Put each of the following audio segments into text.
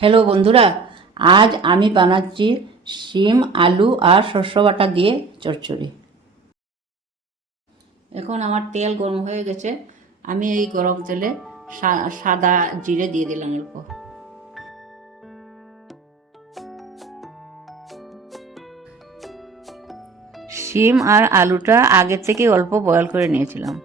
Hello বন্ধুরা, আজ আমি বানাচ্ছি শিম আলু আর শস্য বাটা দিয়ে চচ্চড়ি। এখন আমার তেল গরম হয়ে গেছে। আমি এই গরম তেলে সাদা জিরে দিয়ে দিলাম অল্প। শিম আর আলুটা আগে থেকে অল্প বয়ল করে নিয়েছিলাম।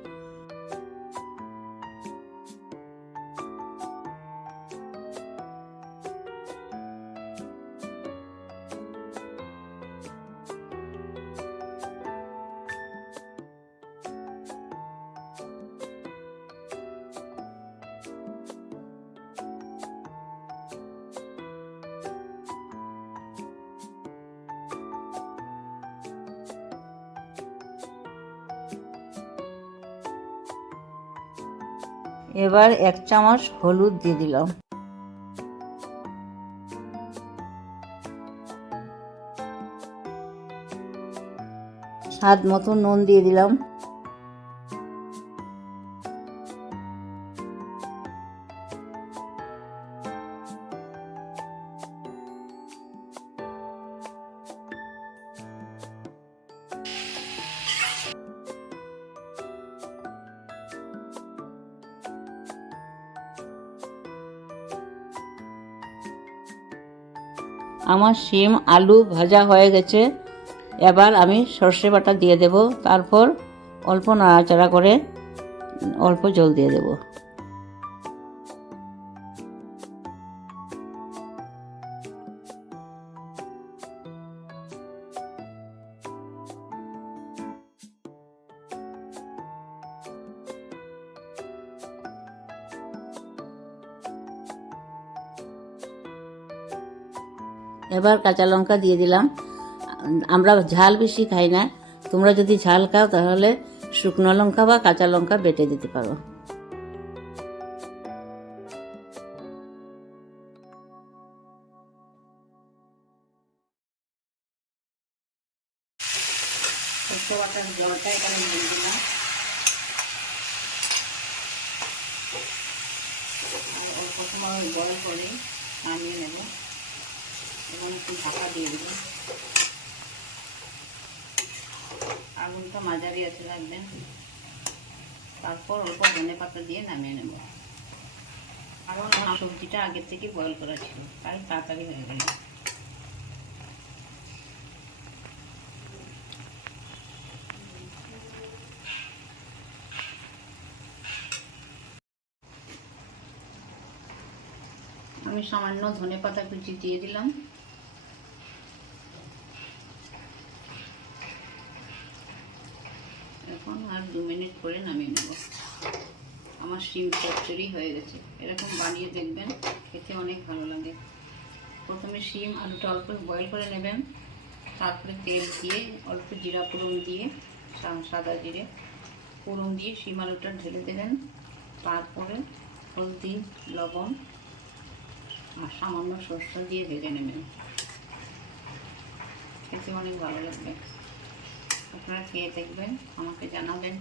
এবার 1 চামচ হলুদ দিয়ে দিলাম। স্বাদ মতো নুন দিয়ে দিলাম। আমার শিম আলু ভাজা হয়ে গেছে। এবার আমি সর্ষে বাটা দিয়ে দেব। তারপর অল্প নাড়াচাড়া করে অল্প জল দিয়ে দেব। এবার কাঁচা লঙ্কা দিয়ে দিলাম। আমরা ঝাল বেশি খাই না। তোমরা যদি ঝাল খাও তাহলে শুকনো লঙ্কা বা কাঁচা লঙ্কা বেটে দিতে পারো। জলটা এখানে দিয়ে দিলাম। আর অল্প সময় বয়ল করে নামিয়ে নেব এবং একটু ঢাকা দিয়ে দেব। আগুনটা মাঝারি আছে রাখবেন। তারপর অল্প ধনে পাতা দিয়ে নামিয়ে নেব। কারণ আমার সবজিটা আগের থেকে বয়ল করা ছিল, তাই তাড়াতাড়ি হয়ে গেল। আমি সামান্য ধনে পাতা কুচি দিয়ে দিলাম। এখন আর 2 মিনিট করে নামিয়ে নেব। আমার শিম চচ্চড়ি হয়ে গেছে। এরকম বানিয়ে দেখবেন, খেতে অনেক ভালো লাগে। প্রথমে শিম আলুটা অল্প বয়েল করে নেবেন। তারপরে তেল দিয়ে অল্প জিরা ফোড়ন দিয়ে, সাদা জিরে ফোড়ন দিয়ে শিম আলুটা ঢেলে দেবেন। তারপরে হলদি, লবণ আর সামান্য সরষে দিয়ে ভেজে নেবেন। খেতে অনেক ভালো লাগবে। আপনারা খেয়ে দেখবেন, আমাকে জানাবেন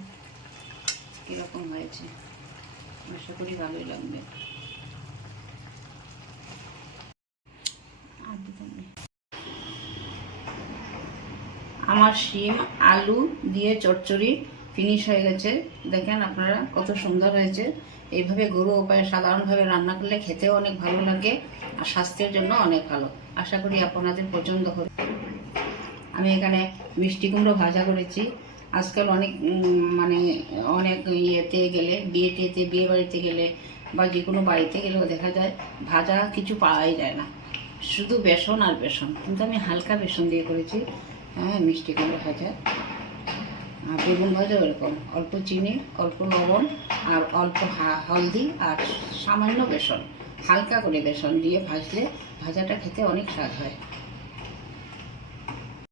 কীরকম হয়েছে। আশা করি ভালোই লাগবে। আমার শিম আলু দিয়ে চচ্চড়ি ফিনিশ হয়ে গেছে। দেখেন আপনারা কত সুন্দর হয়েছে। এইভাবে ঘরোয়া উপায়ে সাধারণভাবে রান্না করলে খেতেও অনেক ভালো লাগে আর স্বাস্থ্যের জন্য অনেক ভালো। আশা করি আপনাদের পছন্দ হবে। আমি এখানে মিষ্টি কুমড়ো ভাজা করেছি। আজকাল অনেক অনেক ইয়েতে গেলে, বিয়ে বাড়িতে গেলে বা যে কোনো বাড়িতে গেলেও দেখা যায় ভাজা কিছু পাওয়াই যায় না, শুধু বেসন আর বেসন। কিন্তু আমি হালকা বেসন দিয়ে করেছি। হ্যাঁ, মিষ্টি কুমড়ো ভাজা আর বেগুন ভাজা ওরকম অল্প চিনি, অল্প লবণ আর অল্প হলদি আর সামান্য বেসন, হালকা করে বেসন দিয়ে ভাজলে ভাজাটা খেতে অনেক স্বাদ হয়।